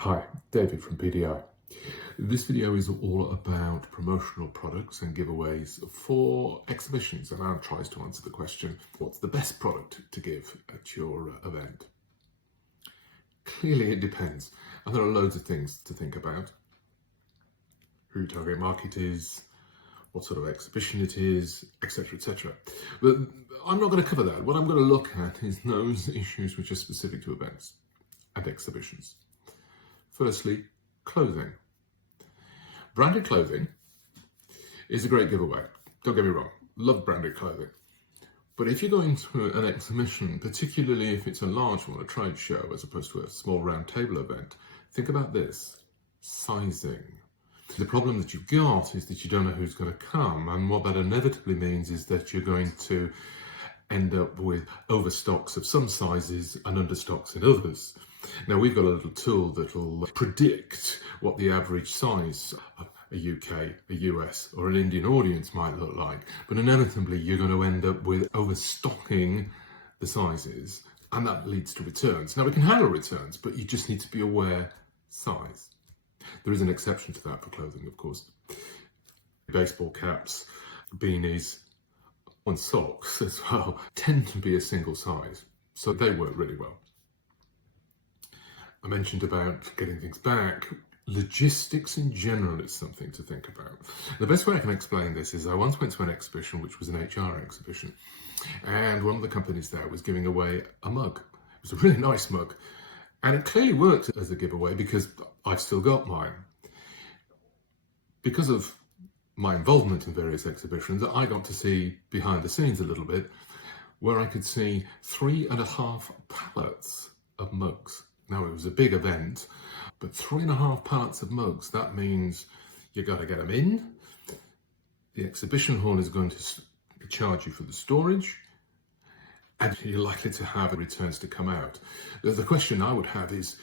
Hi, David from PDI. This video is all about promotional products and giveaways for exhibitions, and I'll try to answer the question, what's the best product to give at your event? Clearly it depends, and there are loads of things to think about. Who your target market is, what sort of exhibition it is, etc, etc. But I'm not going to cover that. What I'm going to look at is those issues which are specific to events and exhibitions. Firstly, clothing. Branded clothing is a great giveaway. Don't get me wrong, love branded clothing. But if you're going to an exhibition, particularly if it's a large one, a trade show, as opposed to a small round table event, think about this: sizing. The problem that you've got is that you don't know who's going to come, and what that inevitably means is that you're going to end up with overstocks of some sizes and understocks in others. Now, we've got a little tool that'll predict what the average size of a UK, a US or an Indian audience might look like, but inevitably you're going to end up with overstocking the sizes, and that leads to returns. Now, we can handle returns, but you just need to be aware size. There is an exception to that for clothing, of course. Baseball caps, beanies and socks as well tend to be a single size, so they work really well. I mentioned about getting things back. Logistics in general is something to think about. The best way I can explain this is I once went to an exhibition, which was an HR exhibition, and one of the companies there was giving away a mug. It was a really nice mug, and it clearly worked as a giveaway because I've still got mine. Because of my involvement in various exhibitions, I got to see behind the scenes a little bit, where I could see 3.5 pallets of mugs. Now, it was a big event, but 3.5 pallets of mugs, that means you got to get them in. The exhibition hall is going to charge you for the storage, and you're likely to have returns to come out. The question I would have is,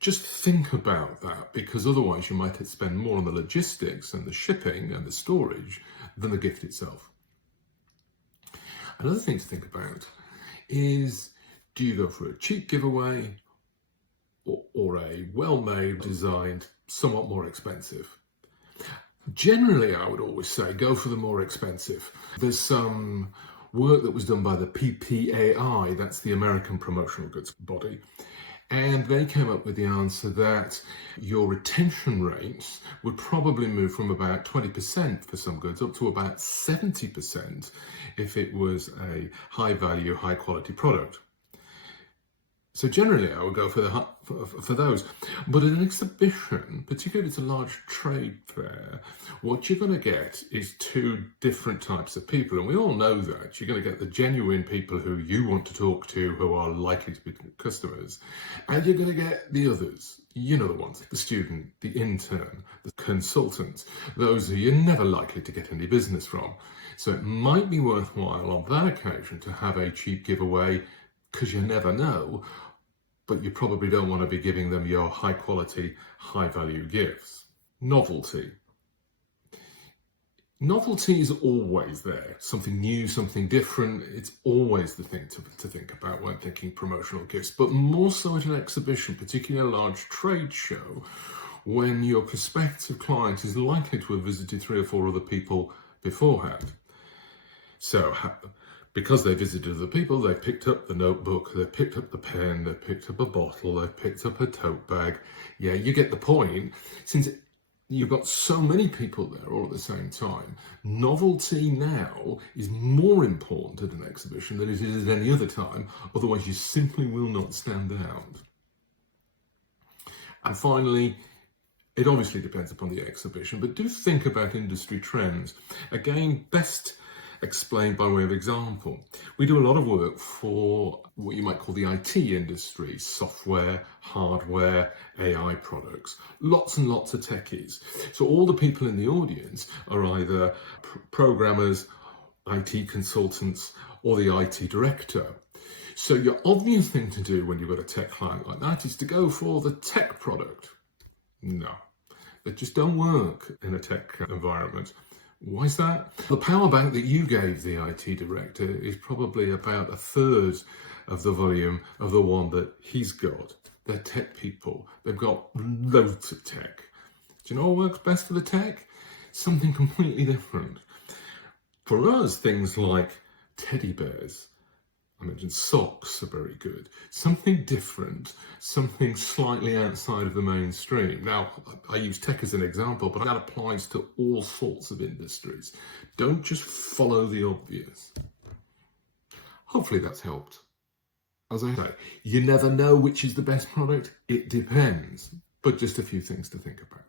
just think about that, because otherwise you might spend more on the logistics and the shipping and the storage than the gift itself. Another thing to think about is, do you go for a cheap giveaway or a well-made, designed, somewhat more expensive? Generally, I would always say go for the more expensive. There's some work that was done by the PPAI, that's the American Promotional Goods body, and they came up with the answer that your retention rates would probably move from about 20% for some goods up to about 70% if it was a high-value, high-quality product. So generally, I would go for those. But at an exhibition, particularly if it's a large trade fair, what you're going to get is two different types of people. And we all know that. You're going to get the genuine people who you want to talk to, who are likely to be customers. And you're going to get the others. You know the ones, the student, the intern, the consultant, those who you're never likely to get any business from. So it might be worthwhile on that occasion to have a cheap giveaway, because you never know, but you probably don't want to be giving them your high quality, high value gifts. Novelty. Novelty is always there. Something new, something different. It's always the thing to think about when thinking promotional gifts, but more so at an exhibition, particularly a large trade show, when your prospective client is likely to have visited 3 or 4 other people beforehand. So, because they visited other people, they picked up the notebook, they picked up the pen, they picked up a bottle, they picked up a tote bag. Yeah, you get the point. Since you've got so many people there all at the same time, novelty now is more important at an exhibition than it is at any other time. Otherwise, you simply will not stand out. And finally, it obviously depends upon the exhibition, but do think about industry trends. Again, best explained by way of example. We do a lot of work for what you might call the IT industry, software, hardware, AI products, lots and lots of techies. So all the people in the audience are either programmers, IT consultants, or the IT director. So your obvious thing to do when you've got a tech client like that is to go for the tech product. No, they just don't work in a tech environment. Why is that? The power bank that you gave the IT director is probably about 1/3 of the volume of the one that he's got. They're tech people. They've got loads of tech. Do you know what works best for the tech? Something completely different. For us, things like teddy bears, I mentioned socks are very good. Something different, something slightly outside of the mainstream. Now, I use tech as an example, but that applies to all sorts of industries. Don't just follow the obvious. Hopefully that's helped. As I say, you never know which is the best product. It depends, but just a few things to think about.